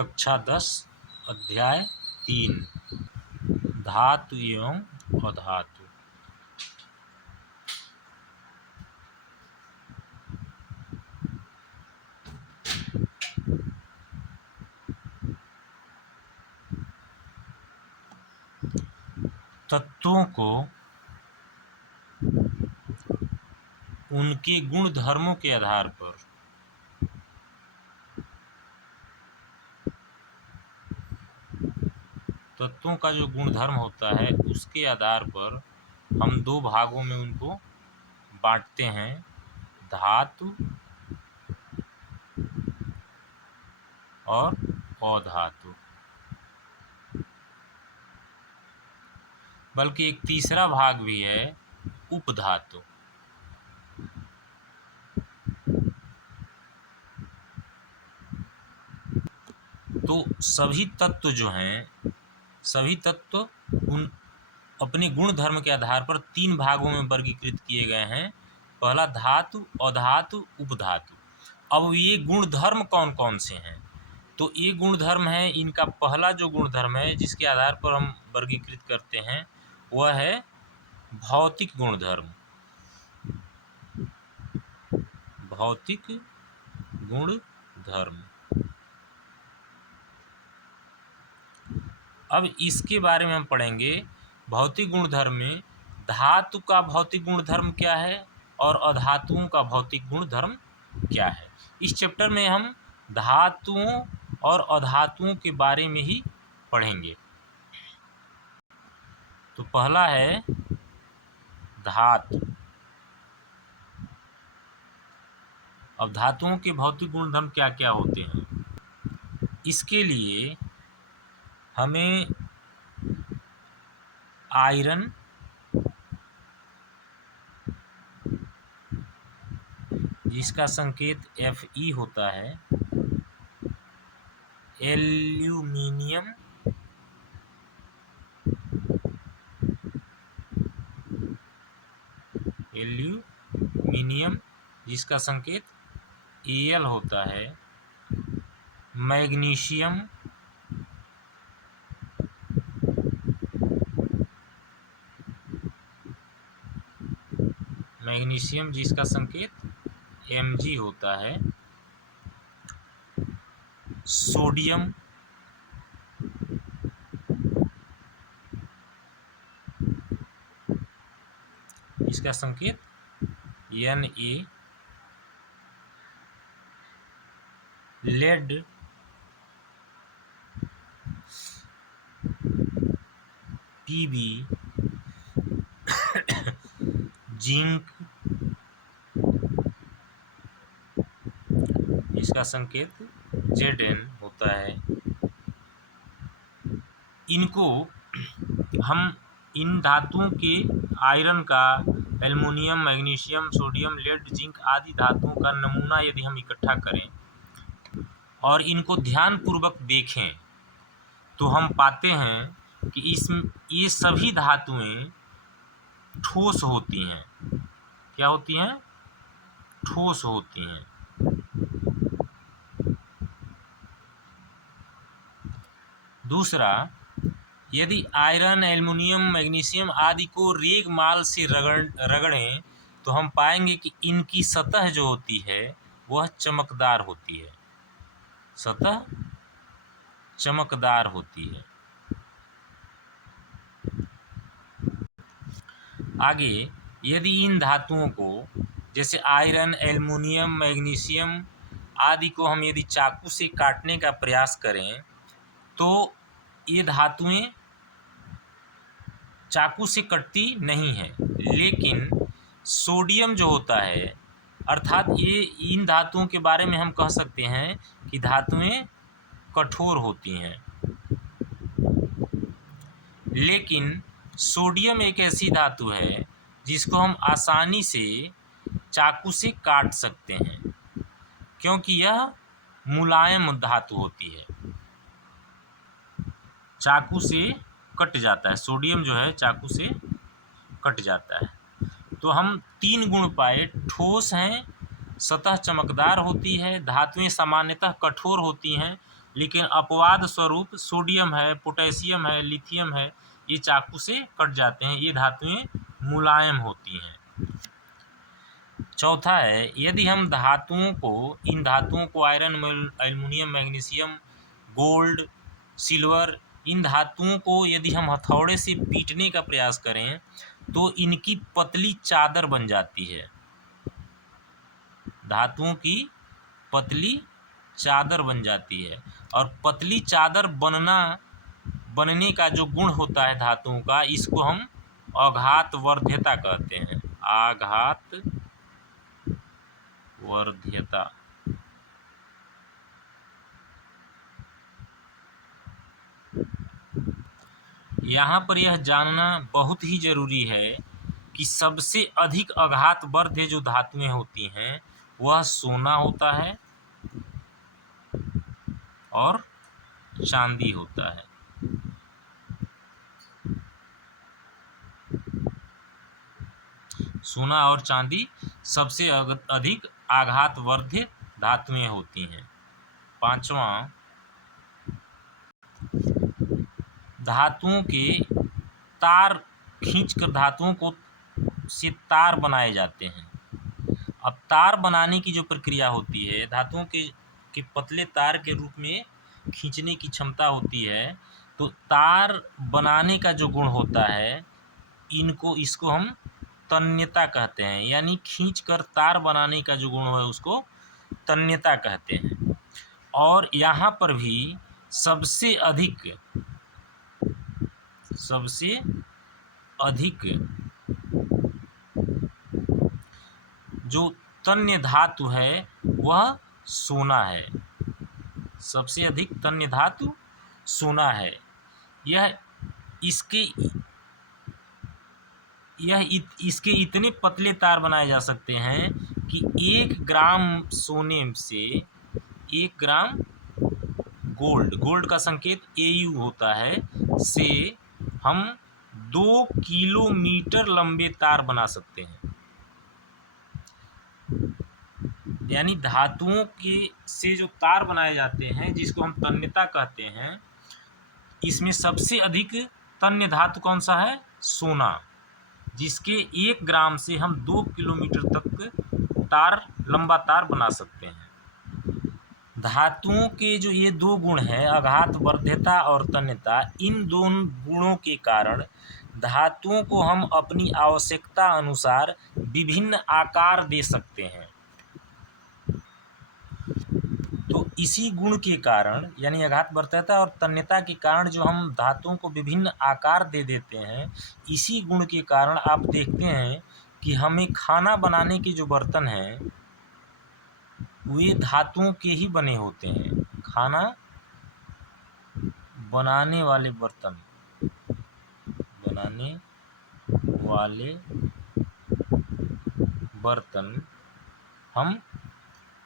कक्षा 10 अध्याय 3 धातु एवं अधातु। तत्वों को उनके गुण धर्मों के आधार पर तत्वों का जो गुण धर्म होता है उसके आधार पर हम दो भागों में उनको बांटते हैं, धातु और अधातु। बल्कि एक तीसरा भाग भी है, उपधातु। तो सभी तत्व जो हैं, सभी तत्व उन अपने गुण धर्म के आधार पर तीन भागों में वर्गीकृत किए गए हैं। पहला धातु, अधातु, उपधातु। अब ये गुण धर्म कौन कौन से हैं? तो ये गुण धर्म है, इनका पहला जो गुण धर्म है जिसके आधार पर हम वर्गीकृत करते हैं वह है भौतिक गुण धर्म। भौतिक गुण धर्म। अब इसके बारे में हम पढ़ेंगे। भौतिक गुण धर्म में धातु का भौतिक गुण धर्म क्या है और अधातुओं का भौतिक गुण धर्म क्या है। इस चैप्टर में हम धातुओं और अधातुओं के बारे में ही पढ़ेंगे। तो पहला है धातु। अब धातुओं के भौतिक गुण धर्म क्या क्या होते हैं, इसके लिए हमें आयरन, जिसका संकेत Fe होता है, एल्यूमिनियम, जिसका संकेत Al होता है, मैग्नीशियम, जिसका संकेत Mg होता है, सोडियम, इसका संकेत Na, लेड, Pb, जिंक, इसका संकेत Zn होता है। इनको हम इन धातुओं के आयरन का, aluminium, magnesium, sodium, lead, zinc आदि धातुओं का नमूना यदि हम इकट्ठा करें और इनको ध्यानपूर्वक देखें तो हम पाते हैं कि ये सभी धातुएं ठोस होती हैं। क्या होती हैं? ठोस होती हैं। दूसरा, यदि आयरन, एल्युमिनियम, मैग्नीशियम आदि को रेगमाल से रगड़ें तो हम पाएंगे कि इनकी सतह जो होती है वह चमकदार होती है। सतह चमकदार होती है। आगे, यदि इन धातुओं को, जैसे आयरन, एल्युमिनियम, मैग्नीशियम आदि को हम यदि चाकू से काटने का प्रयास करें तो ये धातुएं चाकू से कटती नहीं है, लेकिन सोडियम जो होता है, अर्थात ये इन धातुओं के बारे में हम कह सकते हैं कि धातुएं कठोर होती हैं। लेकिन सोडियम एक ऐसी धातु है जिसको हम आसानी से चाकू से काट सकते हैं, क्योंकि यह मुलायम धातु होती है, चाकू से कट जाता है। सोडियम जो है चाकू से कट जाता है। तो हम तीन गुण पाए, ठोस हैं, सतह चमकदार होती है, धातुएं सामान्यतः कठोर होती हैं लेकिन अपवाद स्वरूप सोडियम है, पोटेशियम है, लिथियम है, ये चाकू से कट जाते हैं। ये धातुएं मुलायम होती हैं। चौथा है, यदि हम इन धातुओं को iron, aluminium, magnesium, gold, silver, इन धातुओं को यदि हम हथौड़े से पीटने का प्रयास करें तो इनकी पतली चादर बन जाती है। धातुओं की पतली चादर बन जाती है। और पतली चादर बनने का जो गुण होता है धातुओं का, इसको हम आघात वर्ध्यता कहते हैं। आघात वर्ध्यता। यहाँ पर यह जानना बहुत ही जरूरी है कि सबसे अधिक आघात वर्ध्य जो धातुएं होती हैं वह सोना होता है और चांदी होता है। सोना और चांदी सबसे अधिक आघात वर्ध्य धातुएं होती हैं। पांचवा, धातुओं के तार खींचकर धातुओं को से तार बनाए जाते हैं। अब तार बनाने की जो प्रक्रिया होती है, धातुओं के पतले तार के रूप में खींचने की क्षमता होती है। तो तार बनाने का जो गुण होता है, इसको हम तन्यता कहते हैं। यानी खींचकर तार बनाने का जो गुण है उसको तन्यता कहते हैं। और यहाँ पर भी सबसे अधिक जो तन्य धातु है वह सोना है। सबसे अधिक तन्य धातु सोना है। इसके इतने पतले तार बनाए जा सकते हैं कि 1 ग्राम सोने से 1 ग्राम गोल्ड का संकेत Au होता है, से हम 2 किलोमीटर लंबे तार बना सकते हैं। यानी धातुओं से जो तार बनाए जाते हैं जिसको हम तन्यता कहते हैं, इसमें सबसे अधिक तन्य धातु कौन सा है? सोना, जिसके 1 ग्राम से हम 2 किलोमीटर तक लंबा तार बना सकते हैं। धातुओं के जो ये 2 गुण हैं, आघात वर्ध्यता और तन्यता, इन दोनों गुणों के कारण धातुओं को हम अपनी आवश्यकता अनुसार विभिन्न आकार दे सकते हैं। तो इसी गुण के कारण, यानी आघात वर्ध्यता और तन्यता के कारण जो हम धातुओं को विभिन्न आकार दे देते हैं, इसी गुण के कारण आप देखते हैं कि हमें खाना बनाने के जो बर्तन हैं वे धातुओं के ही बने होते हैं। खाना बनाने वाले बर्तन हम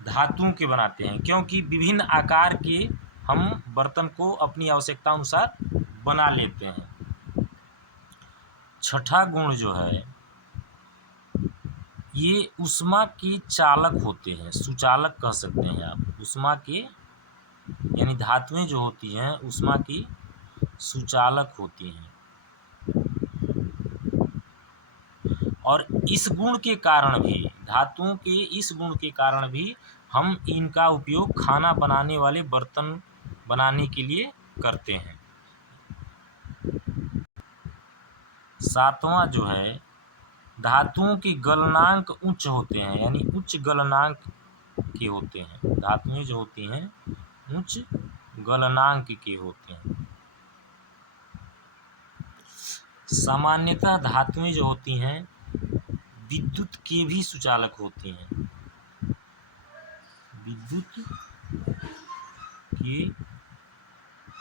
धातुओं के बनाते हैं, क्योंकि विभिन्न आकार के हम बर्तन को अपनी आवश्यकता अनुसार बना लेते हैं। छठा गुण जो है, ये ऊष्मा के चालक होते हैं, सुचालक कह सकते हैं आप। ऊष्मा के, यानी धातुएं जो होती हैं ऊष्मा की सुचालक होती हैं। और इस गुण के कारण भी, धातुओं के इस गुण के कारण भी हम इनका उपयोग खाना बनाने वाले बर्तन बनाने के लिए करते हैं। सातवां जो है, धातुओं के गलनांक उच्च होते हैं, यानी उच्च गलनांक के होते हैं। धातुएं जो होती हैं उच्च गलनांक के होते हैं। सामान्यतः धातुएं जो होती हैं विद्युत के भी सुचालक होती हैं। विद्युत के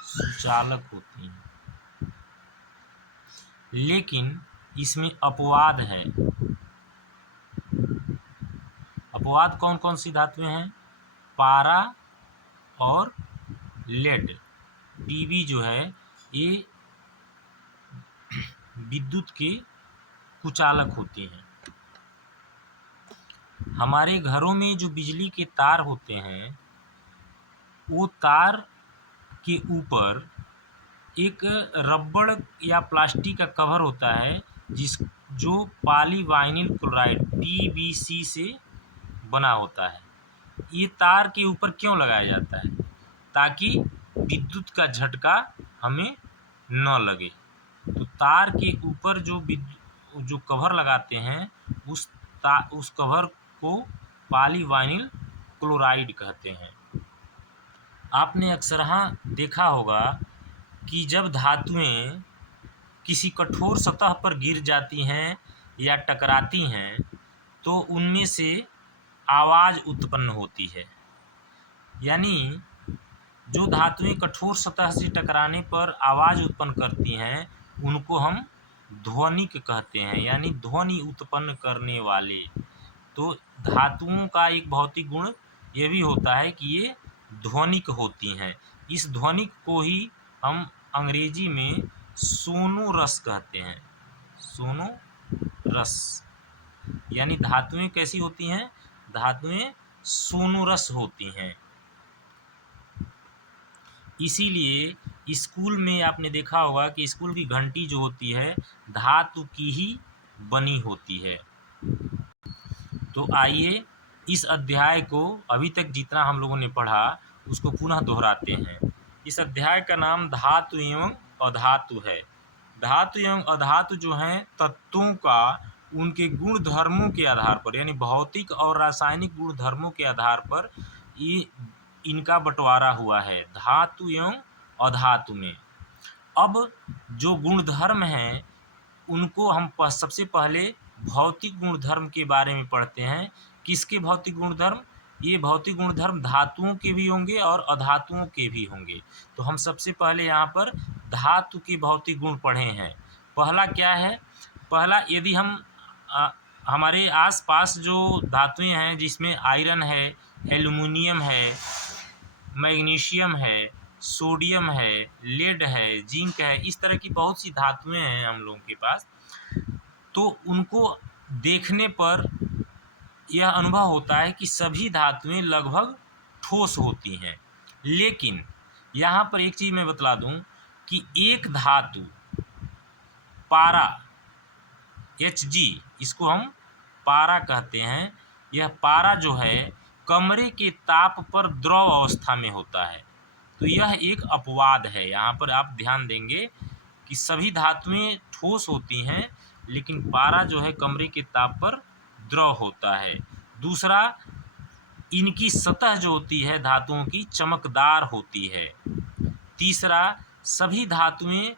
सुचालक होती हैं, लेकिन इसमें अपवाद है। अपवाद कौन कौन सी धातुएं हैं? पारा और लेड, Pb जो है ये विद्युत के कुचालक होते हैं। हमारे घरों में जो बिजली के तार होते हैं वो तार के ऊपर एक रबड़ या प्लास्टिक का कवर होता है जो पॉलीवाइनिल क्लोराइड PVC से बना होता है। ये तार के ऊपर क्यों लगाया जाता है? ताकि विद्युत का झटका हमें न लगे। तो तार के ऊपर जो कवर लगाते हैं उस कवर को पॉलीवाइनिल क्लोराइड कहते हैं। आपने अक्सर देखा होगा कि जब धातुएं किसी कठोर सतह पर गिर जाती हैं या टकराती हैं तो उनमें से आवाज़ उत्पन्न होती है। यानी जो धातुएं कठोर सतह से टकराने पर आवाज़ उत्पन्न करती हैं उनको हम ध्वनिक कहते हैं, यानी ध्वनि उत्पन्न करने वाले। तो धातुओं का एक भौतिक गुण ये भी होता है कि ये ध्वनिक होती हैं। इस ध्वनिक को ही हम अंग्रेजी में सोनोरस कहते हैं। सोनोरस यानी धातुएं कैसी होती हैं? धातुएं सोनोरस होती हैं। इसीलिए स्कूल में आपने देखा होगा कि स्कूल की घंटी जो होती है धातु की ही बनी होती है। तो आइए इस अध्याय को अभी तक जितना हम लोगों ने पढ़ा उसको पुनः दोहराते हैं। इस अध्याय का नाम धातु एवं अधातु है। धातु एवं अधातु जो हैं तत्वों का उनके गुण धर्मों के आधार पर, यानी भौतिक और रासायनिक गुण धर्मों के आधार पर ये इनका बंटवारा हुआ है धातु एवं अधातु में। अब जो गुणधर्म हैं उनको हम सबसे पहले भौतिक गुणधर्म के बारे में पढ़ते हैं। किसके भौतिक गुणधर्म? ये भौतिक गुणधर्म धातुओं के भी होंगे और अधातुओं के भी होंगे। तो हम सबसे पहले यहाँ पर धातु के भौतिक गुण पढ़े हैं। पहला क्या है? पहला, यदि हम हमारे आसपास जो धातुएं हैं जिसमें आयरन है, एल्युमिनियम है, मैग्नीशियम है, सोडियम है, लेड है, जिंक है, इस तरह की बहुत सी धातुएं हैं हम लोगों के पास। तो उनको देखने पर यह अनुभव होता है कि सभी धातुएं लगभग ठोस होती हैं। लेकिन यहाँ पर एक चीज़ मैं बतला दूं कि एक धातु पारा Hg, इसको हम पारा कहते हैं, यह पारा जो है कमरे के ताप पर द्रव अवस्था में होता है। तो यह एक अपवाद है। यहाँ पर आप ध्यान देंगे कि सभी धातुएं ठोस होती हैं लेकिन पारा जो है कमरे के ताप पर द्रव होता है। दूसरा, इनकी सतह जो होती है धातुओं की चमकदार होती है। तीसरा, सभी धातुएं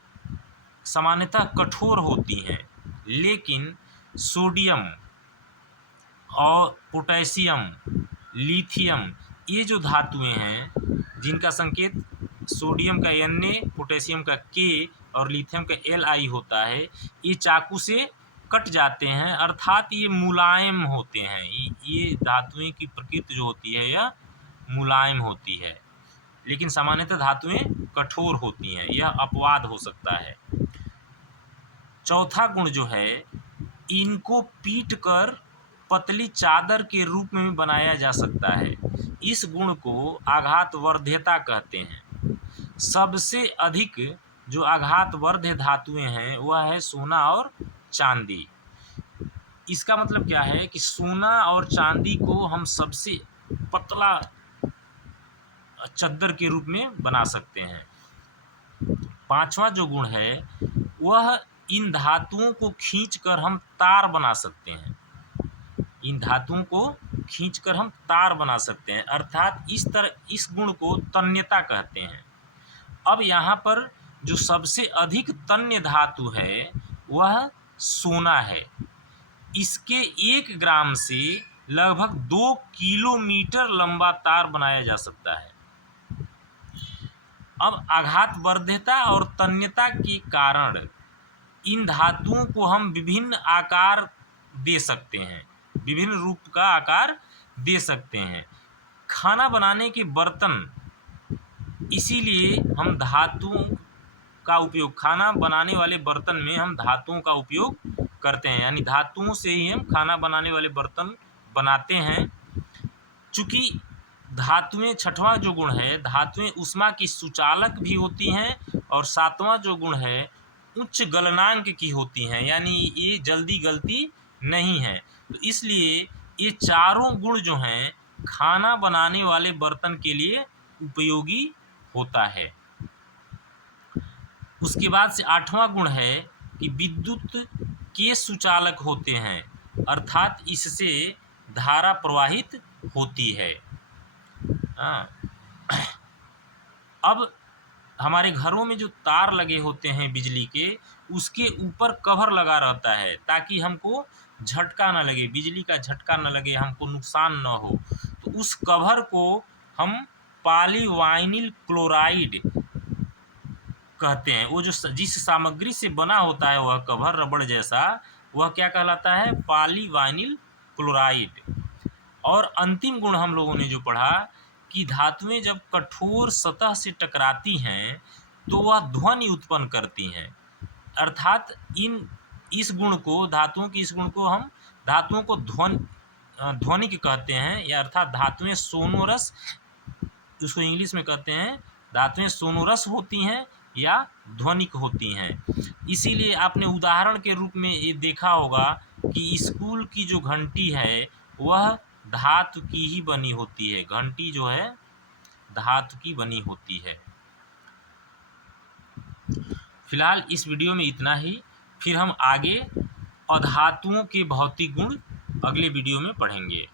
सामान्यतः कठोर होती हैं, लेकिन सोडियम और पोटेशियम, लिथियम, ये जो धातुएं हैं जिनका संकेत सोडियम का Na, पोटेशियम का K और लिथियम का Li होता है, ये चाकू से कट जाते हैं, अर्थात ये मुलायम होते हैं। ये धातुएं की प्रकृति जो होती है यह मुलायम होती है, लेकिन सामान्यतः धातुएं कठोर होती हैं। यह अपवाद हो सकता है। चौथा गुण जो है, इनको पीट कर पतली चादर के रूप में बनाया जा सकता है। इस गुण को आघातवर्ध्यता कहते हैं। सबसे अधिक जो आघातवर्ध्य धातुएं हैं वह है सोना और चांदी। इसका मतलब क्या है कि सोना और चांदी को हम सबसे पतला चद्दर के रूप में बना सकते हैं। पांचवा जो गुण है वह इन धातुओं को खींचकर हम तार बना सकते हैं। इन धातुओं को खींचकर हम तार बना सकते हैं, अर्थात इस गुण को तन्यता कहते हैं। अब यहाँ पर जो सबसे अधिक तन्य धातु है वह सोना है। इसके 1 ग्राम से लगभग 2 किलोमीटर लंबा तार बनाया जा सकता है। अब आघातवर्ध्यता और तन्यता के कारण इन धातुओं को हम विभिन्न आकार दे सकते हैं, विभिन्न रूप का आकार दे सकते हैं। खाना बनाने के बर्तन, इसीलिए हम धातुओं का उपयोग, खाना बनाने वाले बर्तन में हम धातुओं का उपयोग करते हैं, यानी धातुओं से ही हम खाना बनाने वाले बर्तन बनाते हैं। चूँकि धातुएं, छठवां जो गुण है, धातुएं ऊष्मा की सुचालक भी होती हैं और सातवां जो गुण है उच्च गलनांक की होती हैं, यानी ये जल्दी गलती नहीं है। तो इसलिए ये चारों गुण जो हैं खाना बनाने वाले बर्तन के लिए उपयोगी होता है। उसके बाद से आठवां गुण है कि विद्युत के सुचालक होते हैं, अर्थात इससे धारा प्रवाहित होती है। हाँ। अब हमारे घरों में जो तार लगे होते हैं बिजली के, उसके ऊपर कवर लगा रहता है ताकि हमको झटका न लगे, बिजली का झटका न लगे, हमको नुकसान न हो। तो उस कवर को हम पॉलीवाइनिल क्लोराइड कहते हैं। वो जो जिस सामग्री से बना होता है वह कवर रबड़ जैसा, वह क्या कहलाता है? पॉलीवाइनिल क्लोराइड। और अंतिम गुण हम लोगों ने जो पढ़ा कि धातुएं जब कठोर सतह से टकराती हैं तो वह ध्वनि उत्पन्न करती हैं, अर्थात इस गुण को, धातुओं की इस गुण को हम धातुओं को ध्वनिक कहते हैं, या अर्थात धातुएं सोनोरस, उसको इंग्लिश में कहते हैं, धातुएं सोनोरस होती हैं या ध्वनिक होती हैं। इसीलिए आपने उदाहरण के रूप में ये देखा होगा कि स्कूल की जो घंटी है वह धातु की ही बनी होती है, घंटी जो है धातु की बनी होती है। फिलहाल इस वीडियो में इतना ही, फिर हम आगे अधातुओं के भौतिक गुण अगले वीडियो में पढ़ेंगे।